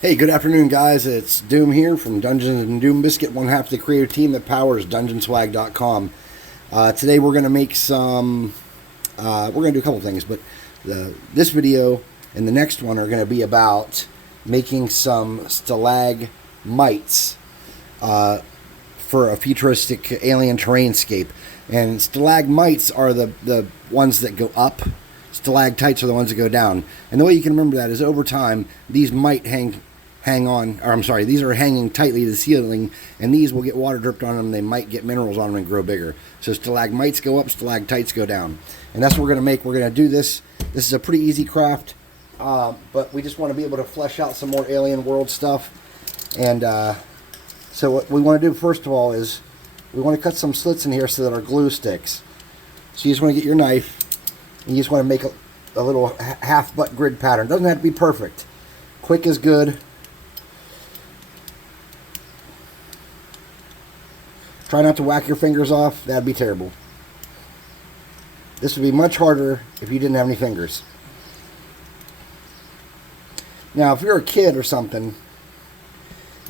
Hey, good afternoon, guys. It's Doom here from Dungeons and Doom Biscuit, one half of the creative team that powers DungeonSwag.com. Today we're going to make some. We're going to do a couple things, but this video and the next one are going to be about making some stalagmites for a futuristic alien terrainscape. And stalagmites are the ones that go up. Stalactites are the ones that go down. And the way you can remember that is over time, these might hang on, or I'm sorry, these are hanging tightly to the ceiling, and these will get water dripped on them. They might get minerals on them and grow bigger. So stalagmites go up, stalactites go down. And that's what we're going to make. We're going to do this. This is a pretty easy craft, but we just want to be able to flesh out some more alien world stuff. And so what we want to do first of all is we want to cut some slits in here so that our glue sticks. So you just want to get your knife, and you just want to make a little half-butt grid pattern. Doesn't have to be perfect. Quick is good. Try not to whack your fingers off. That'd be terrible. This would be much harder if you didn't have any fingers. Now, if you're a kid or something,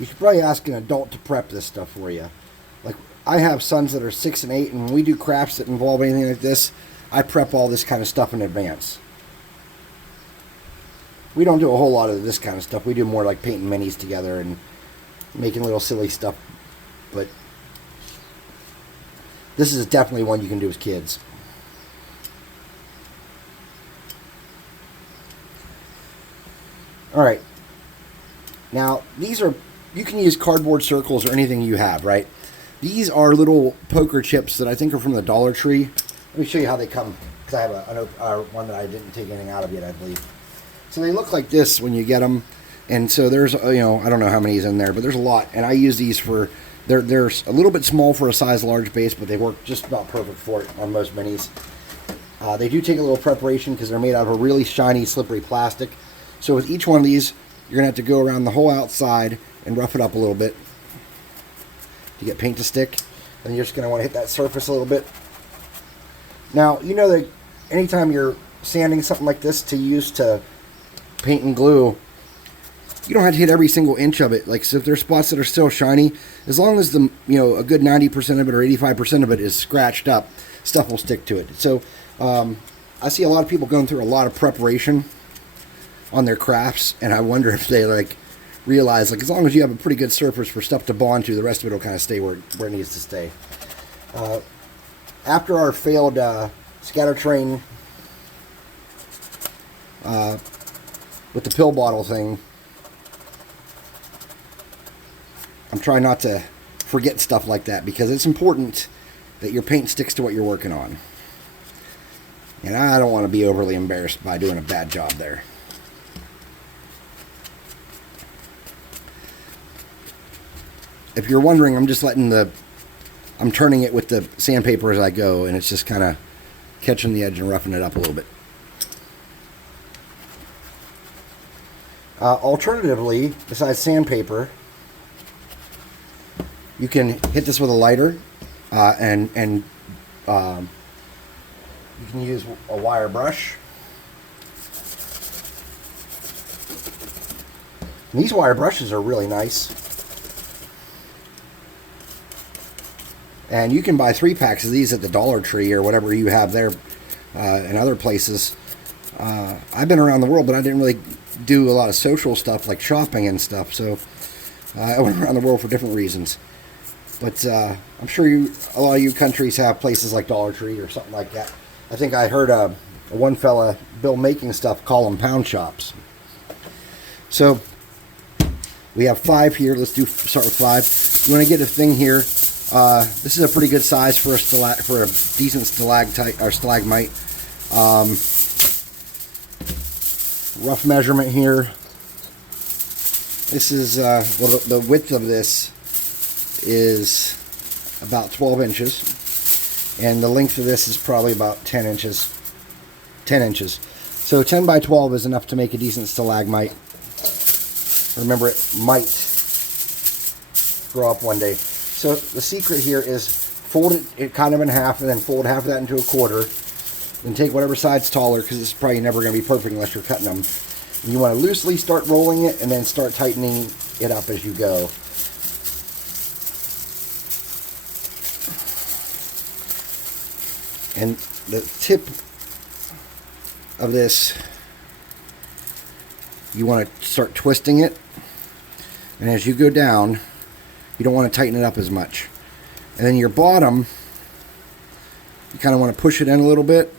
you should probably ask an adult to prep this stuff for you. Like, I have sons that are 6 and 8, and when we do crafts that involve anything like this, I prep all this kind of stuff in advance. We don't do a whole lot of this kind of stuff. We do more like painting minis together and making little silly stuff. But this is definitely one you can do as kids. Alright. Now, these are, you can use cardboard circles or anything you have, right? These are little poker chips that I think are from the Dollar Tree. Let me show you how they come, because I have one that I didn't take anything out of yet, I believe. So they look like this when you get them. And so there's, I don't know how many is in there, but there's a lot. And I use these for, they're a little bit small for a size large base, but they work just about perfect for it on most minis. They do take a little preparation because they're made out of a really shiny, slippery plastic. So with each one of these, you're going to have to go around the whole outside and rough it up a little bit to get paint to stick. And you're just going to want to hit that surface a little bit. Now, you know that anytime you're sanding something like this to use to paint and glue, you don't have to hit every single inch of it. Like, so if there's spots that are still shiny, as long as the a good 90% of it or 85% of it is scratched up, stuff will stick to it. So I see a lot of people going through a lot of preparation on their crafts, and I wonder if they realize as long as you have a pretty good surface for stuff to bond to, the rest of it will kind of stay where it needs to stay. After our failed scatter train with the pill bottle thing, I'm trying not to forget stuff like that because it's important that your paint sticks to what you're working on. And I don't want to be overly embarrassed by doing a bad job there. If you're wondering, I'm just I'm turning it with the sandpaper as I go, and it's just kind of catching the edge and roughing it up a little bit. Alternatively, besides sandpaper, you can hit this with a lighter, and you can use a wire brush. And these wire brushes are really nice. And you can buy 3-packs of these at the Dollar Tree or whatever you have there in other places. I've been around the world, but I didn't really do a lot of social stuff like shopping and stuff. So I went around the world for different reasons. But I'm sure a lot of you countries have places like Dollar Tree or something like that. I think I heard one fella, Bill Making Stuff, call them pound shops. So we have 5 here. Let's start with 5. You want to get a thing here. This is a pretty good size for a decent stalactite or stalagmite. Rough measurement here. This is the width of this is about 12 inches, and the length of this is probably about 10 inches. 10 inches. So 10 by 12 is enough to make a decent stalagmite. Remember, it might grow up one day. So the secret here is fold it kind of in half, and then fold half of that into a quarter. Then take whatever side's taller, because it's probably never going to be perfect unless you're cutting them. And you want to loosely start rolling it and then start tightening it up as you go. And the tip of this, you want to start twisting it. And as you go down, you don't want to tighten it up as much. And then your bottom, you kind of want to push it in a little bit.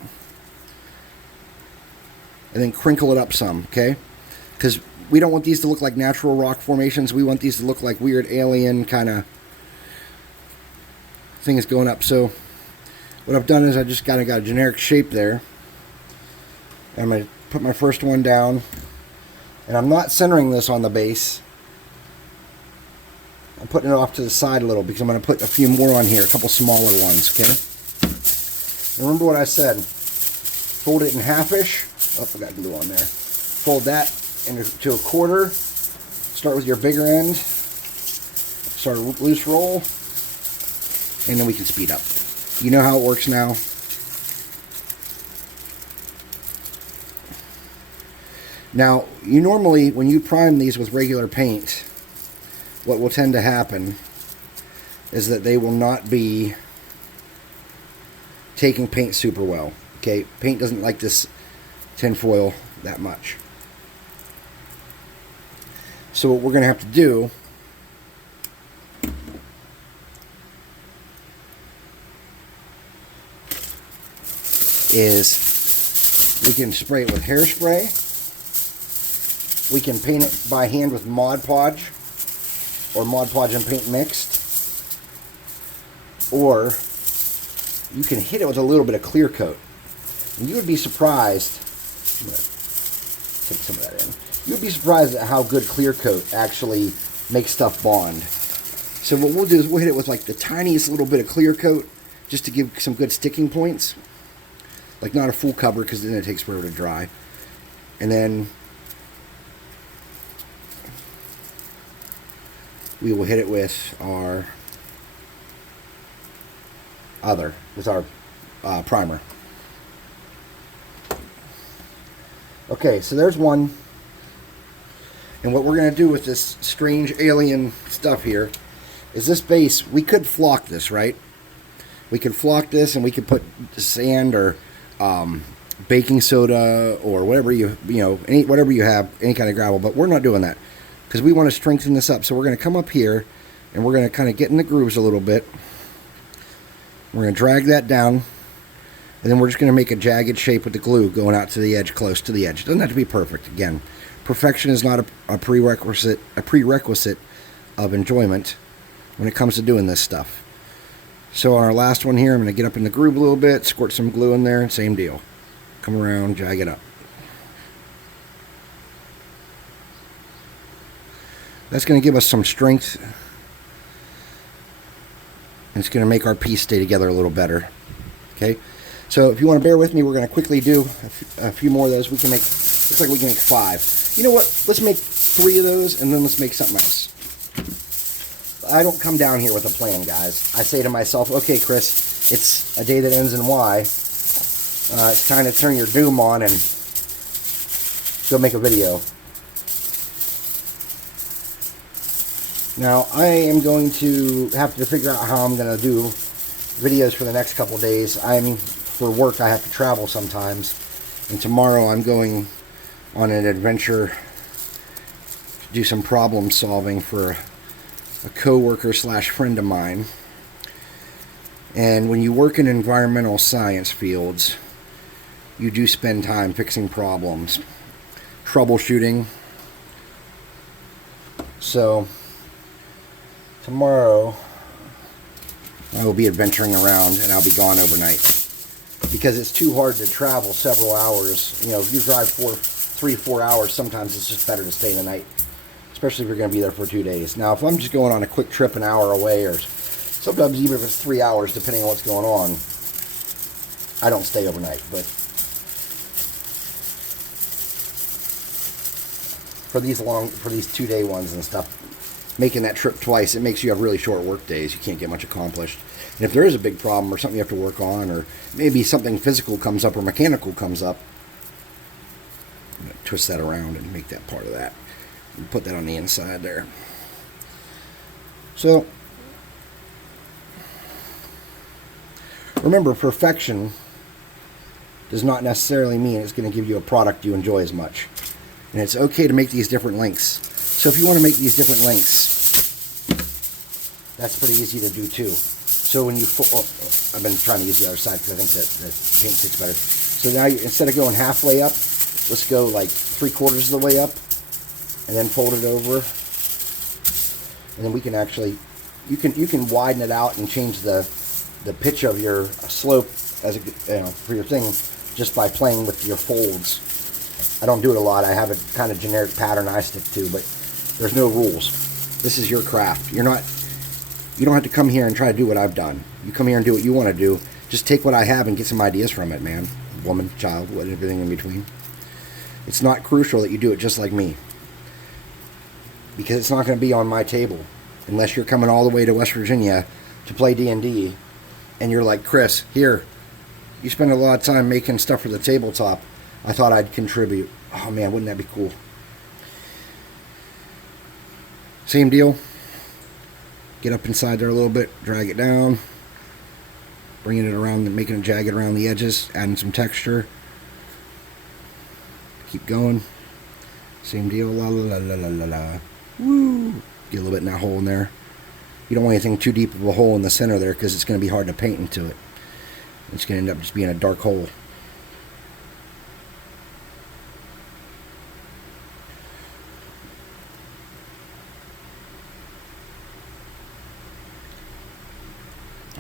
And then crinkle it up some, okay? Because we don't want these to look like natural rock formations. We want these to look like weird alien kind of things going up. So what I've done is I just kind of got a generic shape there. I'm going to put my first one down. And I'm not centering this on the base. I'm putting it off to the side a little because I'm going to put a few more on here, a couple smaller ones, okay? Remember what I said. Fold it in half-ish. Oh, I forgot glue on there. Fold that into a quarter. Start with your bigger end. Start a loose roll. And then we can speed up. You know how it works now. Now, you normally, when you prime these with regular paint, what will tend to happen is that they will not be taking paint super well. Okay, paint doesn't like this tinfoil that much. So what we're going to have to do is we can spray it with hairspray. We can paint it by hand with Mod Podge or Mod Podge and paint mixed. Or you can hit it with a little bit of clear coat. And you would be surprised. I'm going to take some of that in. You would be surprised at how good clear coat actually makes stuff bond. So what we'll do is we'll hit it with like the tiniest little bit of clear coat just to give some good sticking points. Like not a full cover because then it takes forever to dry. And then we will hit it with our primer. Okay, so there's one. And what we're going to do with this strange alien stuff here is this base, we could flock this, right? We could flock this and we could put sand or baking soda or whatever whatever you have, any kind of gravel, but we're not doing that because we want to strengthen this up. So we're going to come up here and we're going to kind of get in the grooves a little bit. We're going to drag that down, and then we're just going to make a jagged shape with the glue going out to the edge, close to the edge. It doesn't have to be perfect. Again, perfection is not a prerequisite of enjoyment when it comes to doing this stuff. So on our last one here, I'm going to get up in the groove a little bit, squirt some glue in there, and same deal. Come around, jag it up. That's going to give us some strength. And it's going to make our piece stay together a little better. Okay? So if you want to bear with me, we're going to quickly do a few more of those. We can make, looks like we can make 5. You know what? Let's make 3 of those, and then let's make something else. I don't come down here with a plan, guys. I say to myself, okay, Chris, it's a day that ends in Y. It's time to turn your doom on and go make a video. Now, I am going to have to figure out how I'm going to do videos for the next couple days. For work, I have to travel sometimes. And tomorrow I'm going on an adventure to do some problem solving for a co-worker slash friend of mine. And when you work in environmental science fields, you do spend time fixing problems, troubleshooting. So tomorrow I will be adventuring around and I'll be gone overnight because it's too hard to travel several hours. You know, if you drive 3-4 hours, sometimes it's just better to stay the night, especially if you're going to be there for 2 days. Now, if I'm just going on a quick trip an hour away, or sometimes even if it's 3 hours, depending on what's going on, I don't stay overnight. But for these 2-day ones and stuff, making that trip twice, it makes you have really short work days. You can't get much accomplished. And if there is a big problem or something you have to work on, or maybe something physical comes up or mechanical comes up, I'm going to twist that around and make that part of that. And put that on the inside there. So, remember, perfection does not necessarily mean it's going to give you a product you enjoy as much. And it's okay to make these different lengths. So if you want to make these different lengths, that's pretty easy to do too. So when you, I've been trying to use the other side because I think that the paint sticks better. So now instead of going halfway up, let's go like 3/4 of the way up, and then fold it over. And then we can actually, you can widen it out and change the pitch of your slope as a, for your thing just by playing with your folds. I don't do it a lot. I have a kind of generic pattern I stick to, but there's no rules. This is your craft. You don't have to come here and try to do what I've done. You come here and do what you want to do. Just take what I have and get some ideas from it, man. Woman, child, everything in between. It's not crucial that you do it just like me, because it's not going to be on my table unless you're coming all the way to West Virginia to play D&D, and you're like, Chris, here, you spend a lot of time making stuff for the tabletop. I thought I'd contribute. Oh man, wouldn't that be cool? Same deal. Get up inside there a little bit, drag it down, bringing it around and making it jagged around the edges, adding some texture. Keep going. Same deal. La la la la la la. Woo! Get a little bit in that hole in there. You don't want anything too deep of a hole in the center there because it's going to be hard to paint into it. It's going to end up just being a dark hole.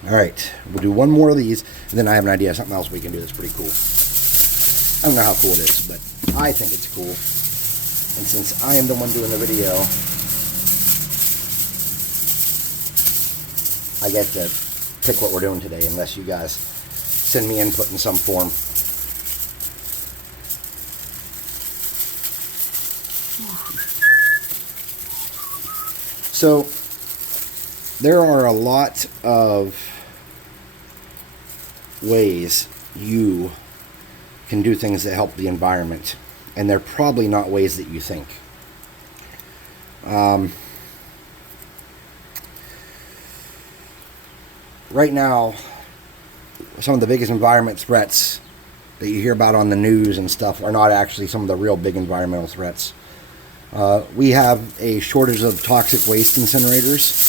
Alright, we'll do one more of these, and then I have an idea of something else we can do that's pretty cool. I don't know how cool it is, but I think it's cool. And since I am the one doing the video, I get to pick what we're doing today, unless you guys send me input in some form. So, there are a lot of ways you can do things that help the environment, and they're probably not ways that you think. Right now, some of the biggest environment threats that you hear about on the news and stuff are not actually some of the real big environmental threats. We have a shortage of toxic waste incinerators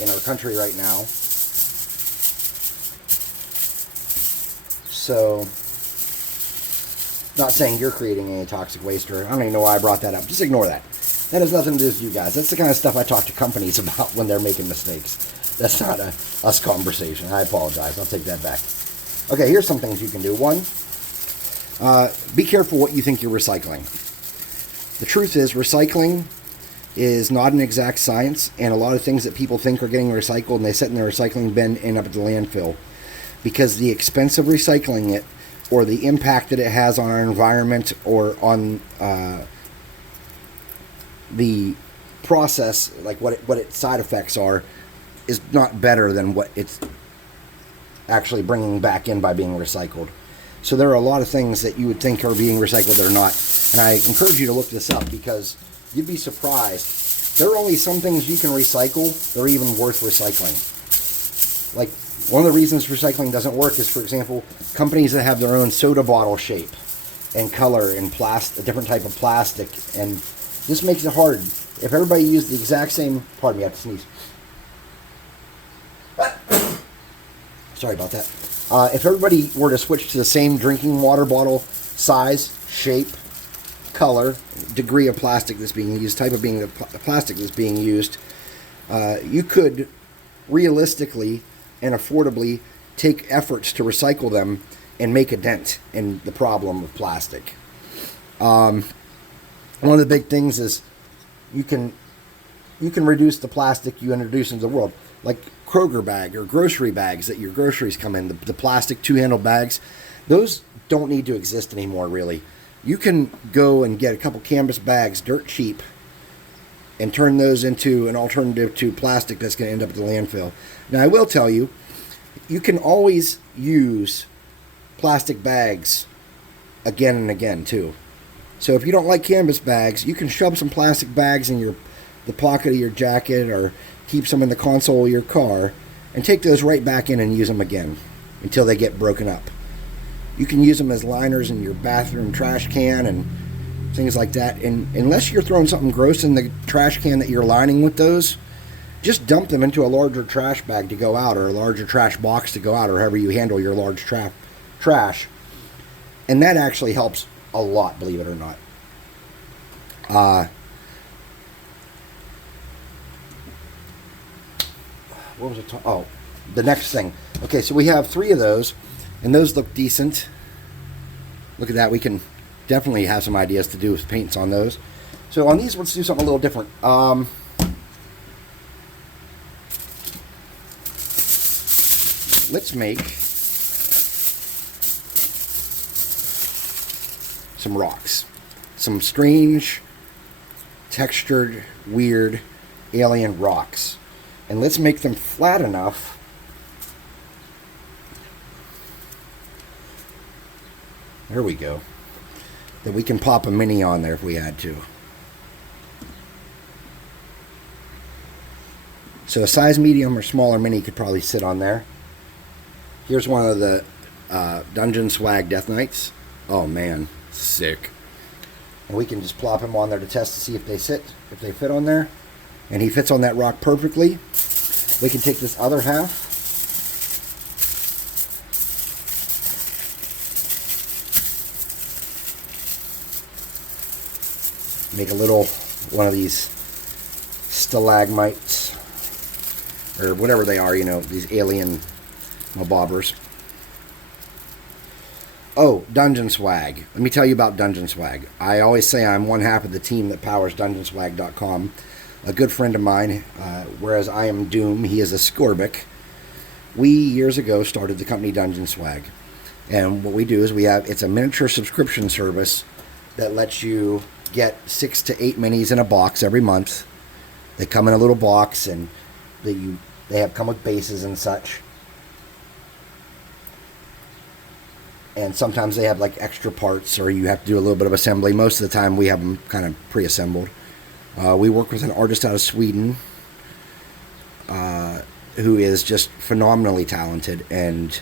in our country right now. So, not saying you're creating any toxic waste, or I don't even know why I brought that up. Just ignore that. That has nothing to do with you guys. That's the kind of stuff I talk to companies about when they're making mistakes. That's not a us conversation. I apologize. I'll take that back. Okay, here's some things you can do. One, be careful what you think you're recycling. The truth is, recycling is not an exact science, and a lot of things that people think are getting recycled and they sit in their recycling bin end up at the landfill, because the expense of recycling it, or the impact that it has on our environment, or on the process, like what its side effects are, is not better than what it's actually bringing back in by being recycled. So there are a lot of things that you would think are being recycled that are not, and I encourage you to look this up, because you'd be surprised. There are only some things you can recycle that are even worth recycling. Like, one of the reasons recycling doesn't work is, for example, companies that have their own soda bottle shape and color and a different type of plastic, and this makes it hard. If everybody used the exact same, pardon me, I have to sneeze. Sorry about that. If everybody were to switch to the same drinking water bottle size, shape, color, degree of plastic that's being used, type of being the plastic that's being used, you could realistically and affordably take efforts to recycle them and make a dent in the problem of plastic. One of the big things is you can reduce the plastic you introduce into the world, like Kroger bag or grocery bags that your groceries come in, the plastic two-handle bags. Those don't need to exist anymore, really. You can go and get a couple canvas bags dirt cheap and turn those into an alternative to plastic that's going to end up at the landfill. Now, I will tell you, you can always use plastic bags again and again too. So if you don't like canvas bags, you can shove some plastic bags in the pocket of your jacket or keep some in the console of your car and take those right back in and use them again until they get broken up. You can use them as liners in your bathroom trash can and things like that. And unless you're throwing something gross in the trash can that you're lining with those, just dump them into a larger trash bag to go out, or a larger trash box to go out, or however you handle your large trash. And that actually helps a lot, believe it or not. What was it? Oh, the next thing. Okay, so we have 3 of those, and those look decent. Look at that. We can definitely have some ideas to do with paints on those. So on these, let's do something a little different. Let's make some rocks. Some strange, textured, weird, alien rocks. And let's make them flat enough there we go, that we can pop a mini on there if we had to. So a size medium or smaller mini could probably sit on there. Here's one of the Dungeon Swag Death Knights. Oh man, sick. And we can just plop him on there to test to see if they fit on there. And he fits on that rock perfectly. We can take this other half, make a little one of these stalagmites, or whatever they are, these alien mabobbers. Oh, Dungeon Swag. Let me tell you about Dungeon Swag. I always say I'm one half of the team that powers DungeonSwag.com. A good friend of mine, whereas I am Doom, he is a Scorbic. We, years ago, started the company Dungeon Swag. And what we do is it's a miniature subscription service that lets you get 6 to 8 minis in a box every month. They come in a little box, and they have come with bases and such. And sometimes they have like extra parts, or you have to do a little bit of assembly. Most of the time we have them kind of pre-assembled. We work with an artist out of Sweden who is just phenomenally talented. And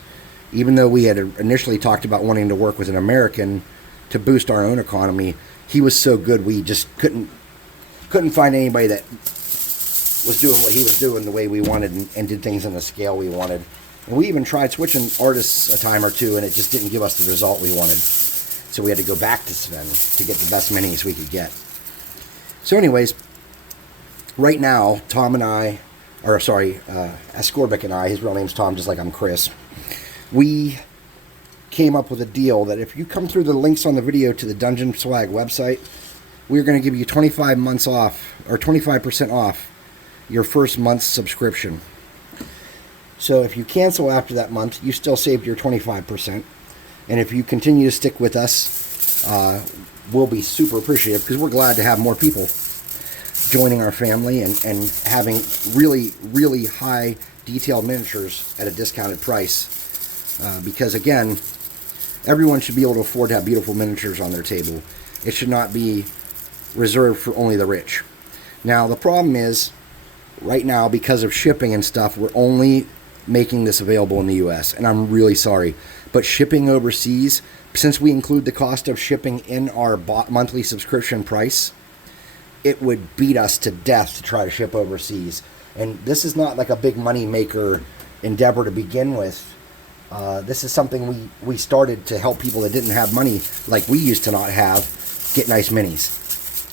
even though we had initially talked about wanting to work with an American to boost our own economy, he was so good we just couldn't find anybody that was doing what he was doing the way we wanted and did things on the scale we wanted. And we even tried switching artists a time or two, and it just didn't give us the result we wanted. So we had to go back to Sven to get the best minis we could get. So anyways, right now, Ascorbic and I, his real name's Tom, just like I'm Chris, we came up with a deal that if you come through the links on the video to the Dungeon Swag website, we're going to give you 25 months off, or 25% off your first month's subscription. So if you cancel after that month, you still saved your 25%. And if you continue to stick with us, we'll be super appreciative, because we're glad to have more people joining our family and having really, really high detailed miniatures at a discounted price. Because again, everyone should be able to afford to have beautiful miniatures on their table. It should not be reserved for only the rich. Now, the problem is, right now, because of shipping and stuff, we're only making this available in the US, and I'm really sorry. But shipping overseas, since we include the cost of shipping in our monthly subscription price, it would beat us to death to try to ship overseas. And this is not like a big money maker endeavor to begin with. This is something we started to help people that didn't have money like we used to not have get nice minis.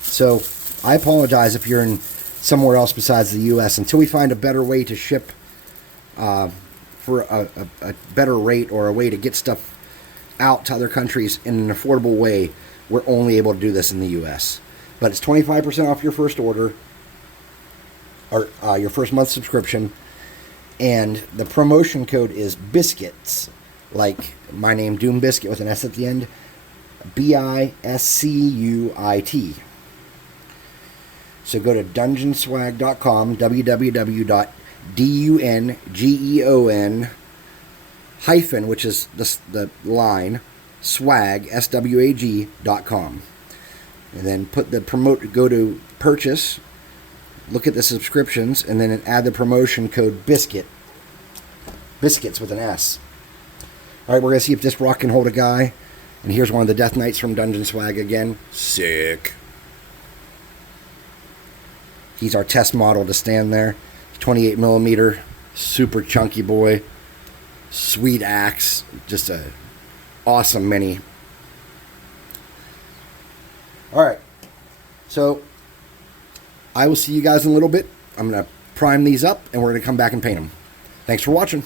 So I apologize if you're in somewhere else besides the US. Until we find a better way to ship for a better rate, or a way to get stuff out to other countries in an affordable way, we're only able to do this in the US. But it's 25% off your first order, or your first month subscription. And the promotion code is BISCUITS, like my name, Doom Biscuit, with an S at the end, BISCUIT. So go to DungeonSwag.com, www.DUNGEON hyphen, which is the line, swag, swag.com. And then go to purchase, look at the subscriptions, and then add the promotion code BISCUIT. Biscuits with an S. Alright, we're going to see if this rock can hold a guy. And here's one of the Death Knights from Dungeon Swag again. Sick. He's our test model to stand there. 28 millimeter, super chunky boy. Sweet axe. Just a awesome mini. Alright. So, I will see you guys in a little bit. I'm going to prime these up, and we're going to come back and paint them. Thanks for watching.